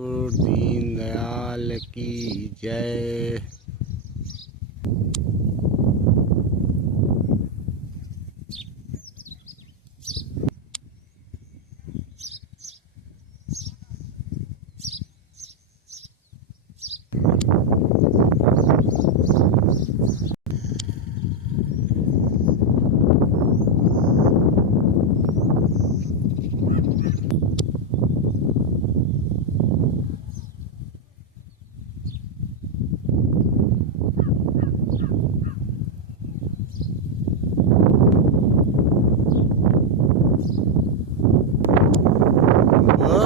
दीन दयाल की जय।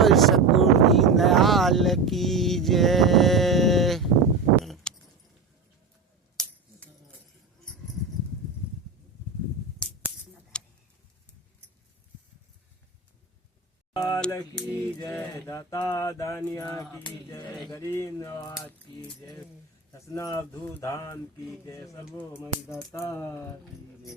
सतगुरु दीन दयाल की जय। की जय, दाता दानिया की जय, गरीब नवाज की जय, हसनाब्दू धाम की जय, सर्वोमय दाता की जय।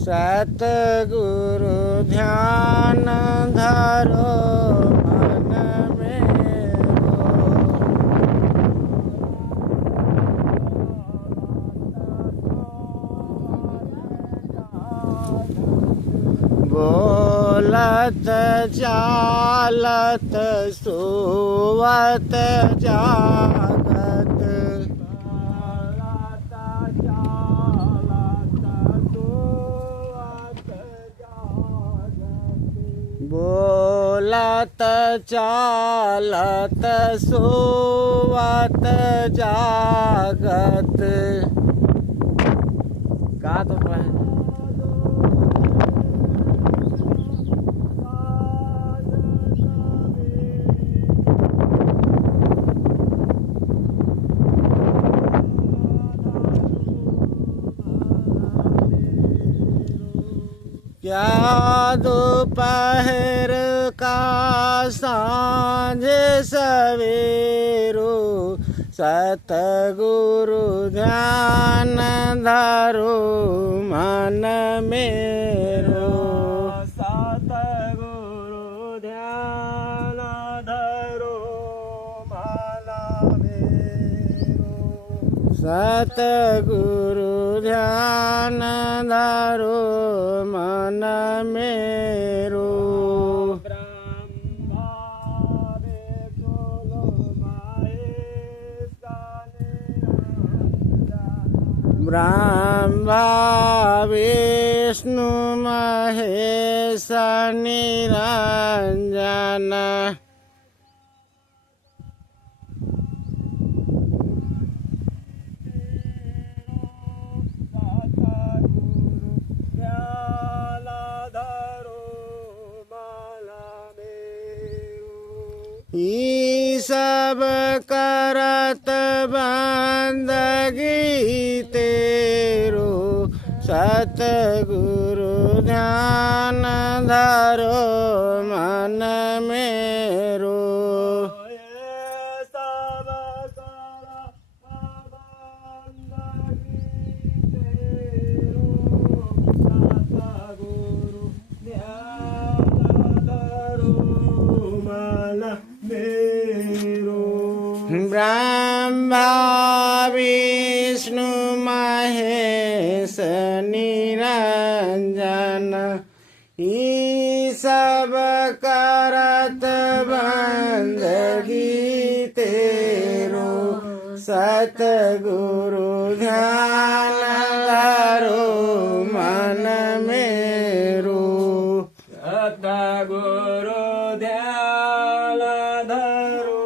सतगुरु ध्यान धरो मन मेरो, बोलत चालत सोवत जागत, बोलत चालत सोवत जागत। का तो क्या दोपहर का सांझ सवेरो, सतगुरु ध्यान धरो मन मेरो, सतगुरु ध्यान धरो मन मेरो, सतगुरु ध्यान धरो मन मेरो। ब्रह्मा विष्णु महेश निरंजन, ई सब करत बंदगी तेरो, सतगुरु ध्यान धरो मन मेरो, ब्रह्मा विष्णु महेश निरंजन, ई सब करत बंदगी तेरो, सतगुरु ध्यान धरो मन मेरो, सतगुरु ध्यान धरो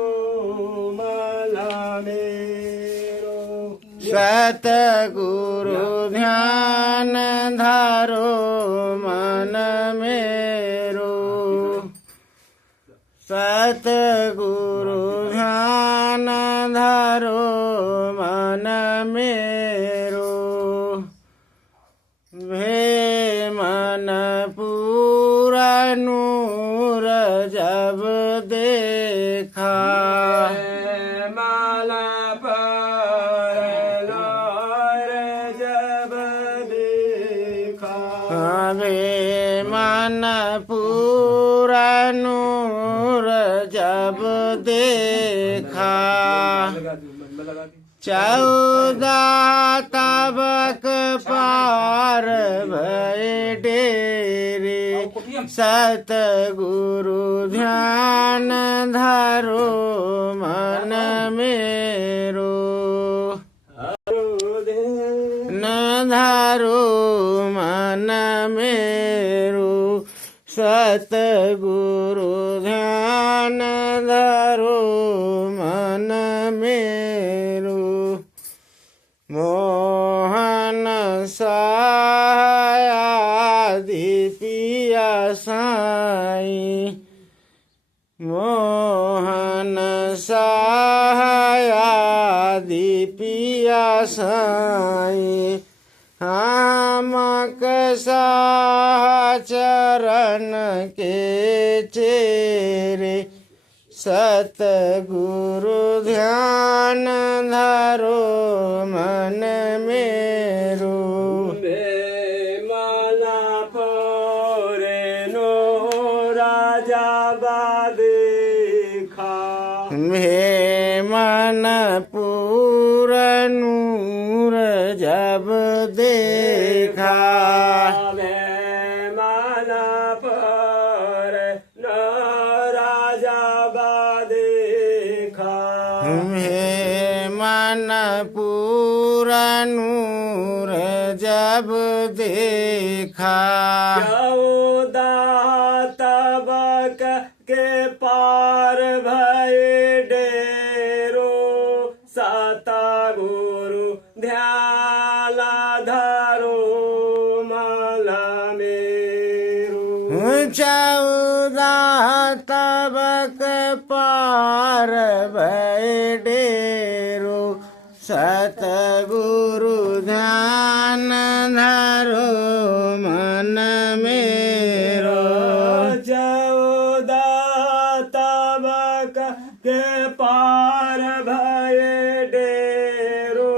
मन मेरो, सतगुरु ध्यान धरो मन मेरो, सतगुरु ध्यान धरो मन मेरो वे मन पूरा नूर जब देखा माला पर नूर जब देखा वे मन पूरा नूर जब देखा 14 तबक पार भय डेरे सतगुरु ध्यान धरो मन मेरो न धरो मन मेरो सतगुरु ध्यान धरो मन मेरो मोहन सायादि पिया साई मोहन सायादि पिया साई हमक चरण के चेरे सतगुरु ध्यान धरो मन मेरो माला पोरे नो राजा देखा वे मन पूरा नूर जब देखा माला पर नो राजा देखा वे मन पूरा नूर जब देखा 14 तबक के पार भय डेरो सतगुरु ध्यान धरो माला मेरो 14 तबक पार भय डेरो सतगुरु ध्यान धरो मन मेरो 14 तबक के पार भय डेरो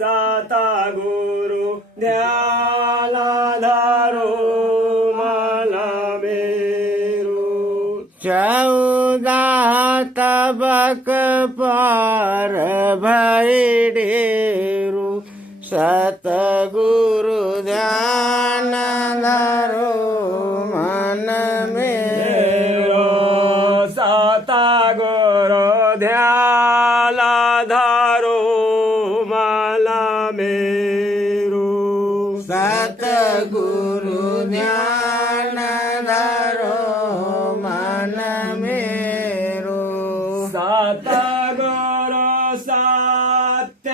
सतगुरु ध्यान धरो माला मेरो 14 तबक पार भय डेरो सतगुरु ध्यान धरो मन मेरो सतगुरु ध्यान धरो माला मेरो सतगुरु ध्यान धरो मन मेरो सतगुरु सत्य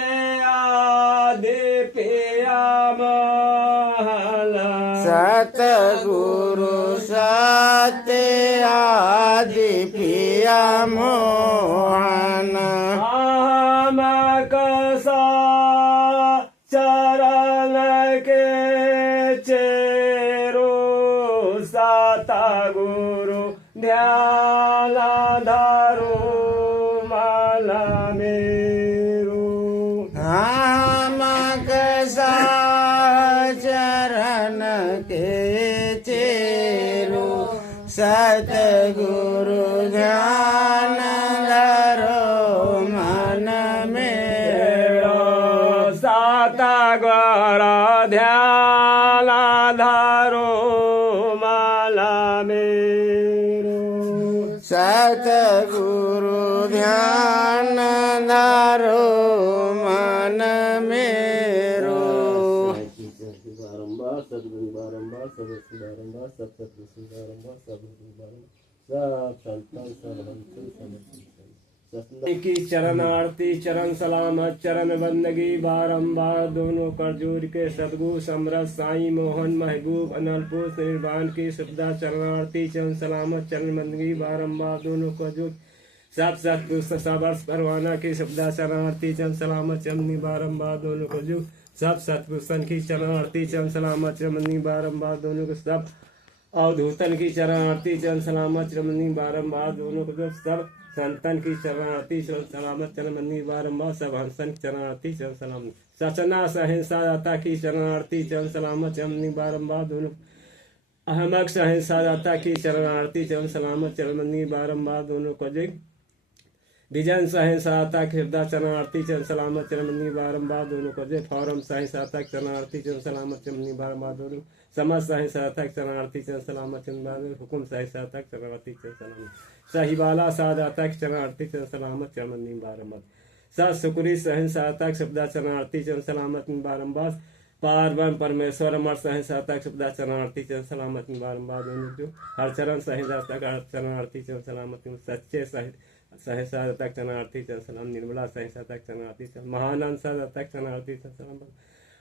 आदि पिया महला सतगुरु सत्य आदि पिया मोहन हमक चरण के चेरो सतगुरु ध्यान धरो माला मेरो हमक चरण के चेरो सतगुरु ध्यान धरो मन मेरो सतगुरु ध्यान धरो माला मेरो सतगुरु ध्यान धरो मन मेरो बारंबार सदगुरु बारंबार सदगुरु बारंबार सतगुरु बारंबार सदगुरु बारंबार सब संतन सब हंस सब की चरण आरती चरण सलामत चरण बंदगी बारंबार दोनों कर जोड़ के सदगुरु समरथ साईं मोहन महबूब अनलपुर निर्वाण की सुविधा चरण आरती चरण सलामत चरण बंदगी बारंबार दोनों कर जोड़ सब सत्पुरुष परवाना की सुविधा चरण आरती चरण सलामत चरण बारंबार दोनों को जो सब सत्पुरुषन की चरण आरती चरण सलामत चरण बारंबार दोनों को सब अवधूतन की चरण आरती चरण सलामत चरण बारंबार दोनों को जो सब संतन की चरण आरती चरण सलामत चरण बारंबार सब हंसन की चरण आरती चरण सलामत सचना सहिंसा दाता की चरण आरती चरण सलामत चरण बारंबार दोनों अहमक सहिंसा दाता की चरण आरती चरण सलामत चरण बारंबार दोनों को जो विजन सहिंसाता हृदय चरण आरती चरण सलामत चरण बारंबार दोनों को जय फॉरम सहिंसाता चरण आरती चरण सलामत चरण बारंबार दोनों समझ सहिंसाता चरण आरती चरण सलामत चरण हुकुम सहिंसाता चरण आरती चरण सलामत सहीवाला सादाता चरण आरती चरण सलामत चरण बारंबार स सुकुरी सहिंसाता शब्दा चरण आरती चरण सलामत बारंबार पार्वम परमेश्वर अमर सहिंसाता शब्दा चरण आरती चरण सलामत बारंबार दोनों जो हर चरण सहिंसाता चरण आरती चरण सलामत सच्चे सहसा तक चरणार्थी चरण सलाम निर्मला सहसा तक चरणार्थी चरण महानंद सदा तक चरणार्थी चरण सलाम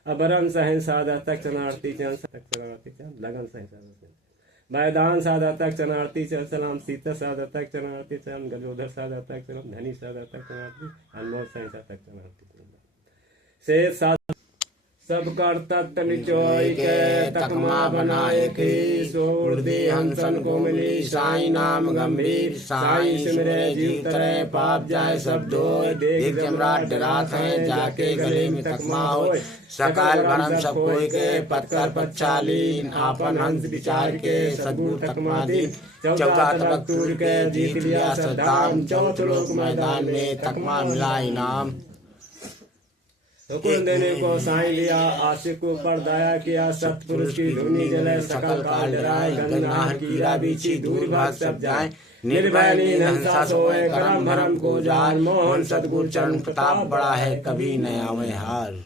अबरन सहसा तक चरणार्थी चरण तक चरणार्थी चरण लगन सहसा मैदान सादा तक चरणार्थी चरण सलाम सीता सादा तक चरणार्थी चरण गजोधर सादा तक चरण धनी सादा तक चरणार्थी अनमोल सहसा तक चरणार्थी शेष सादा सब कर तत्त निचोय के तकमा बनाए के सोर्दे हंसन को मिली साई नाम गंभीर साई सिमरे जीव तरे पाप जाए सब धोए देख जमराट डरात है जाके गले में तकमा हो सकाल भरम सब कोई के पत्थर पच्चालीन आपन हंस विचार के सदगुरु तकमा दीन चौथा तबक तूर के जीत लिया सदाम चौथ लोक मैदान में तकमा मिला इनाम हुकुम देने को साई लिया आशिक को पर दया किया सतपुरुष की धुनी जले सकल काल डराए गंगा कीड़ा बीची दूर भाग सब जाए निर्भय नींद हंसा सोए करम भरम को जाल मोहन सतगुरु चरण प्रताप बड़ा है कभी न आवे हार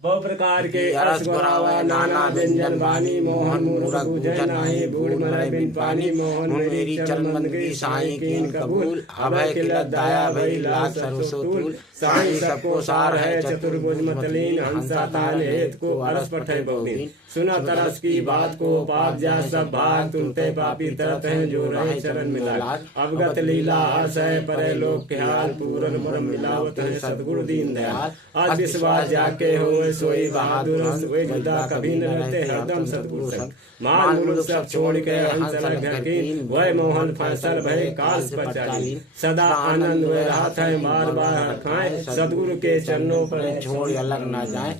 बहु प्रकार के अरस गुरावा नाना व्यंजन वाणी मोहन मूर्ख बुझे नाही बूढ़ मरे बिन पानी मोहन मेरी चरण बंदगी साईं कीन कबूल अभय किलत दाया भई लाख सरसोतूल साईं सबको सार है चतुर्भुज मतलीन हंसा ताल हेत को अरस पठे बहुदीन सुना तरस की बात को पाप जा सब भाग तुलते पापी तरत हैं जो रहे चरण मिला अवगत लीला हर्ष है परे लोक के हाल पूरन मरम मिलावत है सतगुरु दीन दयाल आज विश्वास जाके होए सोई बहादुर सोए जुदा कभी न रहते हरदम सतगुरु संग मान मुल्क सब छोड़ के हंसल घर की वह मोहन फैसल भय काल पर चाली सदा आनंद हुए रात है बार बार खाए सतगुरु के चरणों पर छोड़ अलग ना जाए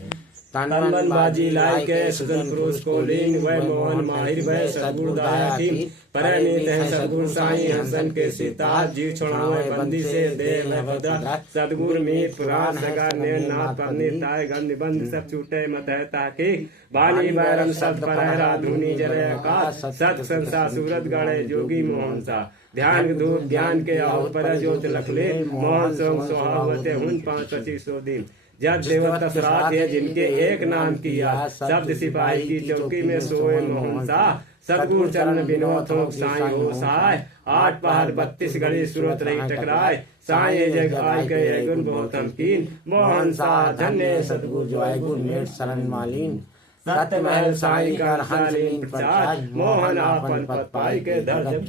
तन बाजी लाई के सुजन पुरुष को लीन वह मोहन माहिर वह सतगुरु दाया की परनीत है सतगुरु साईं हंसन के सीता जीव छोड़ावे बंदी से देह में बदला सतगुरु मीत पुराण सगा ने नाथ परनी ताय गंध बंद सब छूटे मत है ताकि बानी बैरम सत परहरा धुनी जरे आकाश सत संसा सूरत गणे जोगी मोहन सा ध्यान धूप ज्ञान के आहुत पर ज्योत लखले मोहन सोम सोहावते हुन 525 दिन जब देवत असरात है जिनके एक नाम किया शब्द सिपाही की चौकी में सोए मोहन सा सतगुरु चरण विनोद हो साई हो साय 8 पहाड़ 32 गली सूरत रही टकराए साई जग आय के गुण बहुत हमकीन मोहन सा धन्य सतगुरु जो आय गुण मेट शरण मालीन सत्य महल साई कर हंसलीन प्रचार मोहन आपन पद पाई के धर जब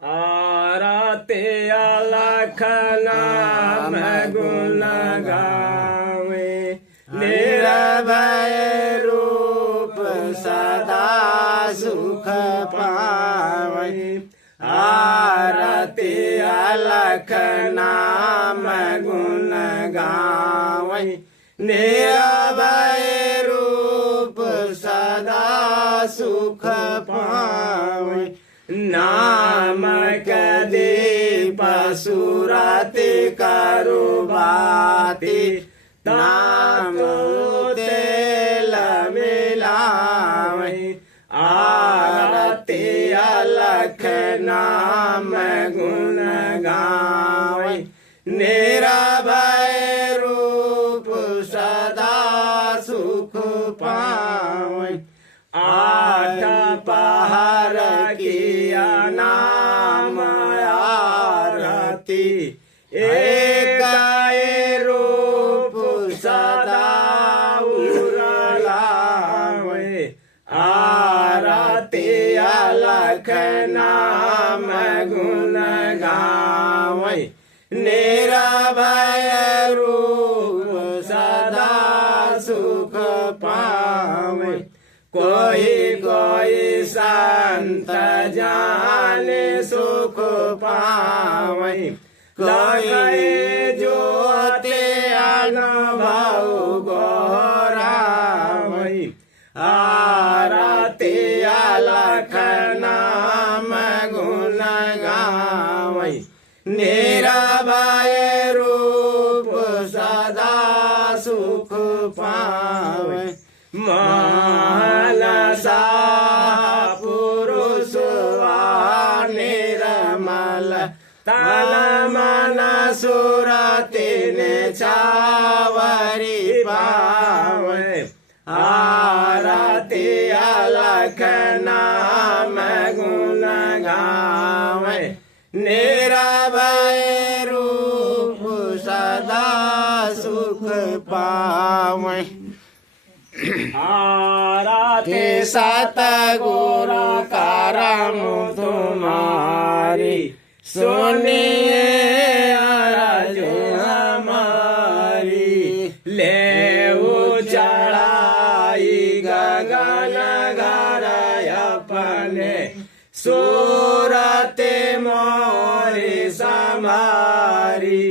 आरते अलख नाम गुण गावे निर्भय रूप सदा सुख पावे आरते अलख नाम गुण गावे निर्भय रूप सदा सुख पावे नाम कदी पशुरति करुबाती नाम तेल मिलावै आरती अलख नाम गुण गावै निरभय रूप सदा सुख पावै 8 पहर किया नाम नाम गुण गावै निराभय रूप सदा सुख पावै कोई कोई संत जाने सुख पावै कोई ज्योति अनुभव गोरावै आरती अलख नाम गुण गावै निराभय रूप सदा सुख पावै मानसा पुरुष निर्मल तन मन सुरति छावरी पावै आरती अलख नाम गुण गावै निराभय रूप सदा सुख पावै आरती सतगुरु करम तुम्हारी सुनिए अरज हमारी ले चढ़ाई गगन घर अपने सूरत मोरी समारी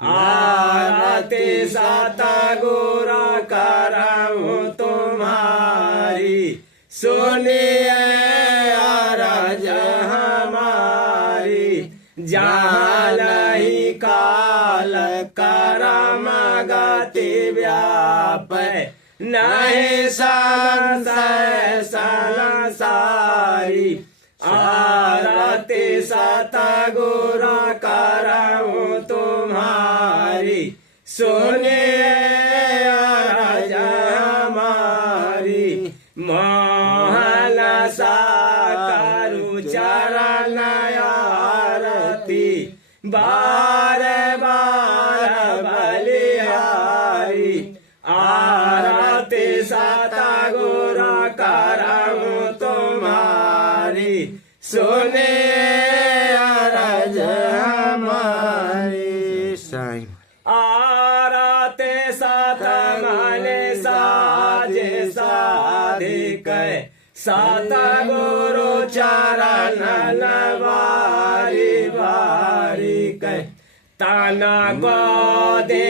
आरती सतगुरु करम तुम्हारी सुनिए अरज हमारी जहाँ नहीं काल करम गति व्यापै नहीं संशय संसारी आरती सतगुरु करम तुम्हारी सुनिए अरज हमारी मोहन सा करु चरण आरती बार बार बलिहारी आरती सतगुरु करम तुम्हारी सुनिए अरज हमारी साईं आरती सतमन साज साधिक सतगुरु चरण वारी वारी कै तना को दे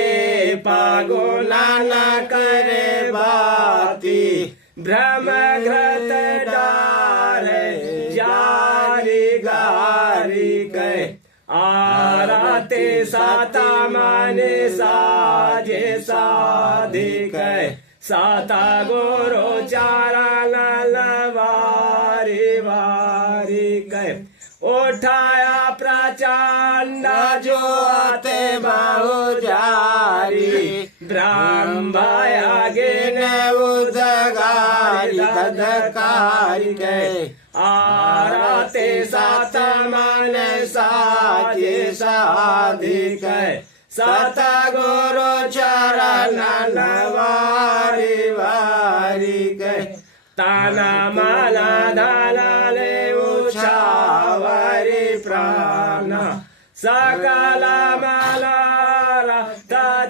पागुना न करे बाती भ्रम घृत डारे जारी गारी कै आरती सतमन साजे साधिक सतगुरु चरण वारी वारी कै उठाया प्रचंड ज्योति बहु जारी ब्रह्मया गिन उदगारी धधकारी कै आरती सतमन साजे साधिक सतगुरु चरण वारी वारी कै ताना माला दालाले उछावरी प्राण सकल माला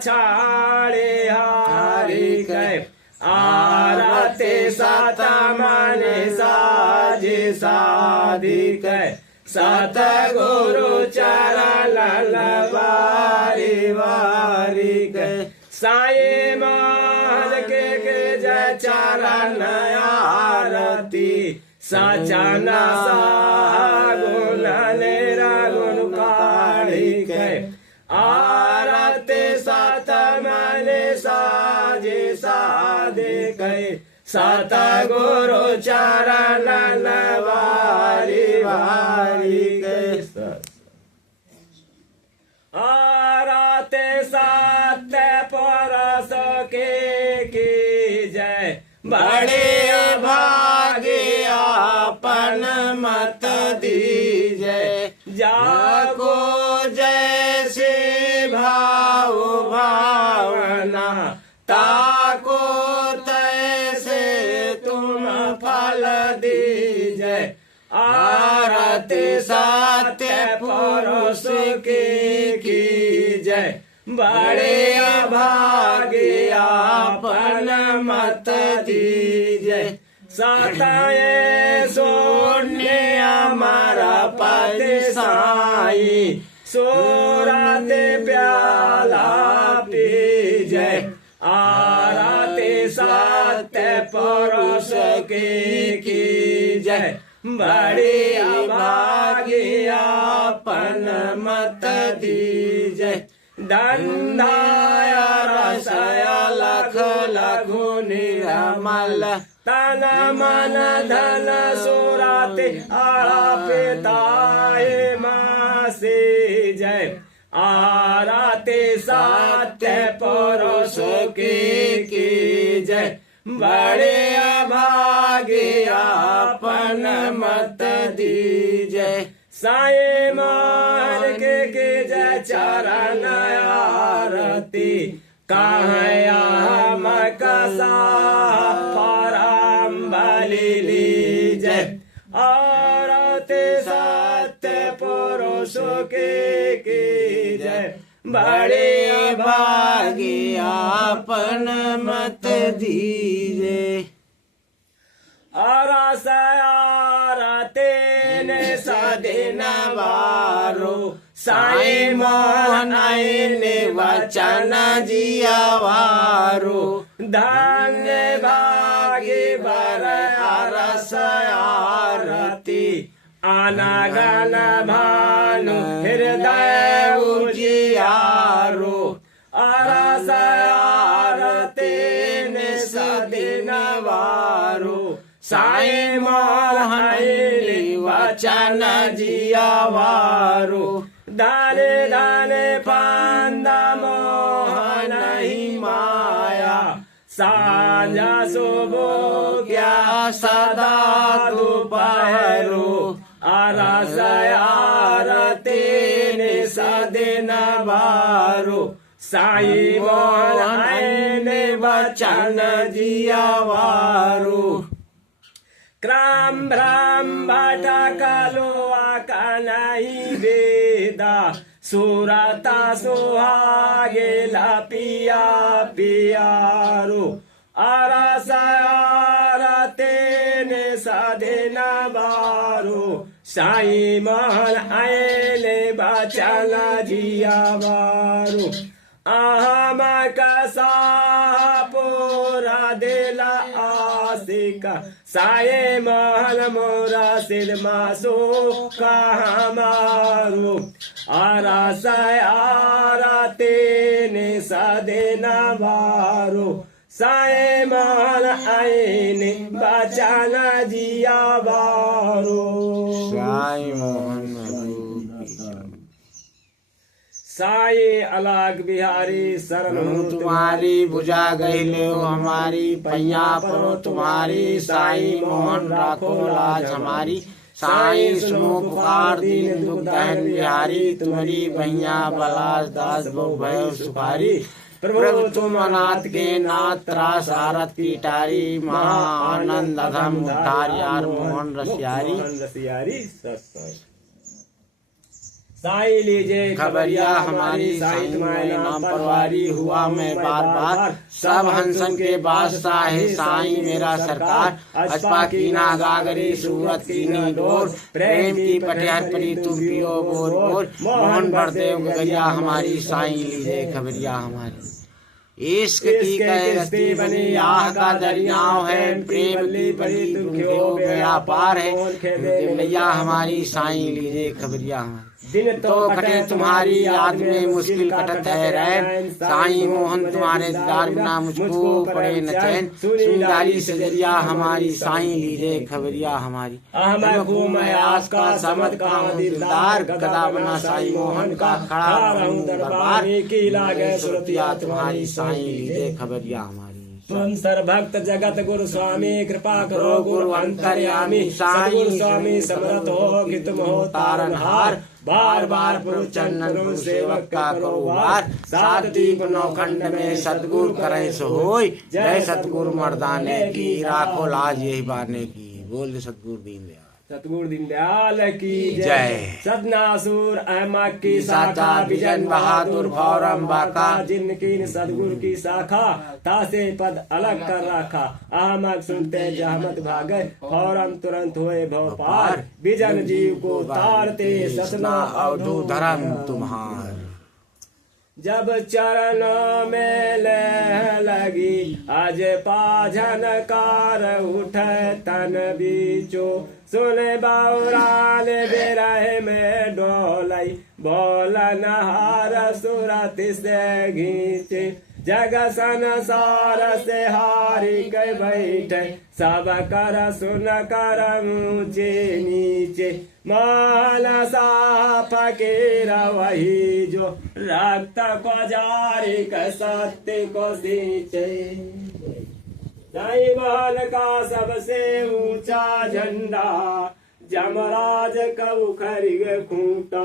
छाड़े हारी कै आरती सतमन साजे साधिक सतगुरु चरण वारी वारी कै साईं मान के जय चरण आरती सचन गुण निरगुण काढ़ी कै आरती सतमन साजे साधिक सतगुरु चरण वारी वारी कै आरती सत्य परस के की जय बड़े भागे अपन मत दीजय जागो जैसे भाव भावना ताको तैसे तुम फल दीजय आरती आरती सत्य पुरुष की जय। बड़े अभागे आपन मत दीजय। सताए सोने हमारा पद साई, सोराते प्याला पीजय। आरती सत्य पुरुष की जय। बड़े अभागे आपन मत दीजय। दंधाया रसया लख लघु निर्मल, तन मन धन सुराते आला पिताए मासी जय। आरती सत्य पुरुष की जय। बड़े अभागे आपन मत दीजय। साई मोहन के जय चरण आरती, कहया मकसा परम बलि लीजय। आरती सत्य पुरुष की जय। बड़े अभागे आपन मत दीजय। अरस आरती ने सदिन बारो, साई मोहन ने वचन जियावारो। धन्य भागी बर अरस आरती, अनगन भानु हृदय उजियारो। अरस आरती ने सदिन बारो, साई मोहन वचन जियावारो। दाने दाने पांद मोहन ही माया, सांझा सुबो क्या सदा दोपहरो। अरस आरती ने सदिन बारो, साई मोहन वचन जियावारो। क्राम भ्राम भटकलो कनहि वेदा, सुरता सुहागे पिया पियारो। अरस आरती ने सदिन बारो, साई मोहन आयले बचन जियावारो। अहम कसा पूरा दिला आशिका, साई मोहन मोरा सिर मासो कहमारो। अरस आरती ने सदिन बारो, साई मोहन आईने बचन जियावारो। साई मोहन साई अलग बिहारी शरण तुम्हारी भुजा गहिले हो हमारी, पैया परो तुम्हारी। साई मोहन राखो लाज हमारी, साई सुनो पुकार दीन दुख दहन बिहारी। तुम्हारी भैया बलास दास बहु भयो सुपारी। प्रभु तुम अनाथ के नाथ त्रास आरत की टारी। महा आनंद अधम उद्धार यार मोहन रसियारी। साई लीजे खबरिया हमारी, साई तुम्हारे नाम परवारी। हुआ मैं बार बार सब हंसन के बादशाह है, साई मेरा सरकार। अजपा की ना गागरी सूरत की नी डोर, प्रेम की पटियार परी तुम पियो बोर बोर। मोहन भरदेव गैया हमारी, साई लीजे खबरिया हमारी। इश्क की कश्ती बनी आह का दरियाव है, प्रेम की बड़ी दुखियों गया पार है। मैया हमारी, साई लीजे खबरिया हमारी। दिन तो कटे तुम्हारी याद में मुश्किल कटत है रैन, साई मोहन तुम्हारे दीदार बिना मुझको पड़े न चैन। सुंदरी सजरिया हमारी, साई लीजे खबरिया हमारी। मैं आस का समझ का दिलदार, गदा बना साई मोहन का खड़ा रहूं दरबार। की लागे सुरतिया तुम्हारी, साई लीजे खबरिया हमारी। तुम सर्वभक्त जगत गुरु स्वामी, कृपा करो गुरु अंतर्यामी। सतगुरु स्वामी समर्थ हो कि तुम हो तारनहार। बार बार पुरु चंदन सेवक का करो वार। सात दीप नौखंड में सतगुरु करें सो होय। जय सतगुरु मर्दाने की, राखो लाज यही बाने की। बोल सतगुरु दीन दयाल। सतगुरु दीनदयाल की जय। सदनासुर अहमद की शाखा साचा बिजन बहादुर भौरम बाका जिनकी सदगुरु की शाखा तासे पद अलग कर रखा। अहमद सुनते जहमत भागे फौरन तुरंत हुए भोपार। बिजन जीव को तारते सतना अवधु धर्म तुम्हार। जब चरणों में लह लगी आज पाझन कार उठे तन बीचो। सुने बाउराल बिरहे में डोलाई बोलन हार सुरत से घींचे। जग संसार से हारी के बैठे सब कर सुन कर ऊंचे नीचे। माल सा फकीर वही जो रक्त को जारी के सत्य को सींचे। साईं महल का सबसे ऊंचा झंडा जमराज का उखड़ खूंटा।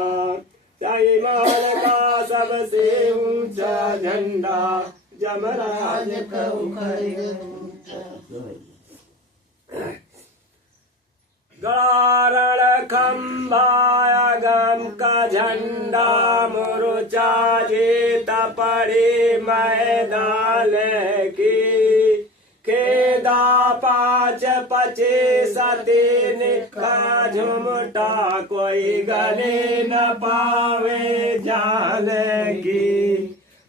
साईं महल का सबसे ऊंचा झंडा जमराज का उखड़ गारण खंभाया गम का झंडा मुरुचा जीता पड़ी मैदान की। खेदा 5 25 3 का झुमटा कोई गले न पावे जाने की।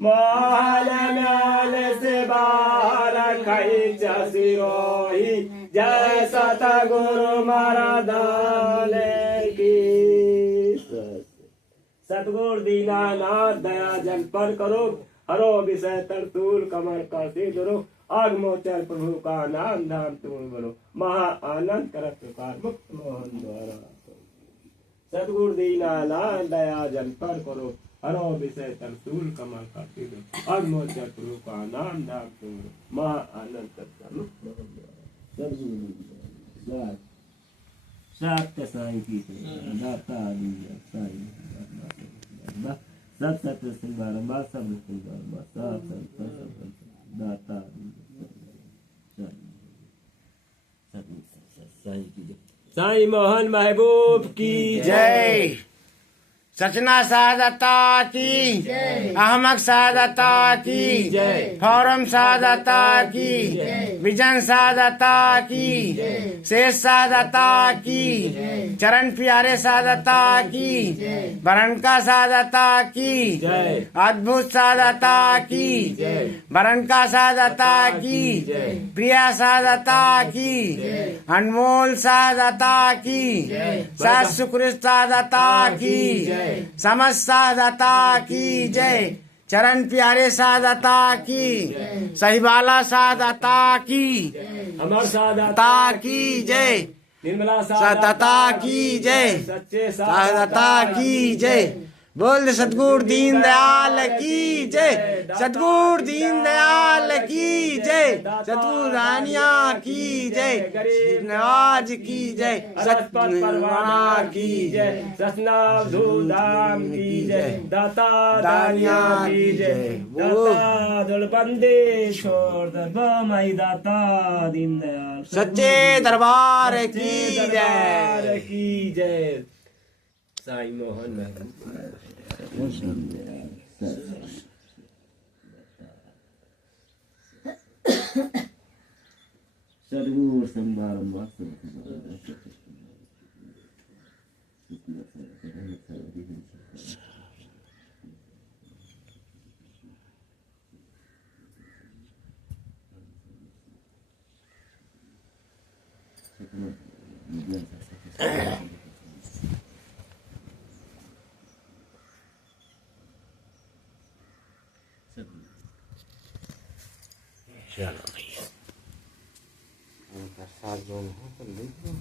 महल म्याल से बाहर खई सिरोही जय सतगुरु महाराज की। सतगुरु दीनानाथ दया जन पर करो हरो विषय तरतूल कमर का सिद्धरो। आगमोचर प्रभु का नाम धाम तुम बोलो महा आनंद कर प्रकार मुक्त मोहन द्वारा। सतगुरु दीनानाथ दया जन पर करो हरो विषय तरतूल कमर का सिद्धरो। आगमोचर प्रभु का नाम धाम तुम बोलो महा आनंद कर प्रकार मुक्त मोहन द्वारा। सत्य साईं की दाता साईं सब सत्य सिंगार बा सब सिंगार बा सब दाता साईं मोहन महबूब की जय। सचना सादता की अहमद सादता की फौरम सादता की विजन सादता की शेष सादता की चरण प्यारे सादता की वरण का सादता की अद्भुत सादता की वरण का सादता की प्रिया सादता की अनमोल सादता की सत शुक्र सादता की समस्त सादता की जय। चरण प्यारे सादता की सहीवाला सादता की अमर सादता की जय। निर्मला सादता की जय। सच्चे सादता की जय। बोल सतगुरु दीनदयाल की जय। सतगुरु दीनदयाल की जय। सतगुरु रानिया की जय। नवाज की जय। सतपरवाना की जय। सतनाम धूधाम की जय। दाता दानिया की जय। दाता दलबंदे छोड़ दरबार माई दाता दीनदयाल सच्चे दरबार की जय। की जय। साईं मोहन सदगुरु संभार चलो भैया प्रसाद जो है तो ले लो।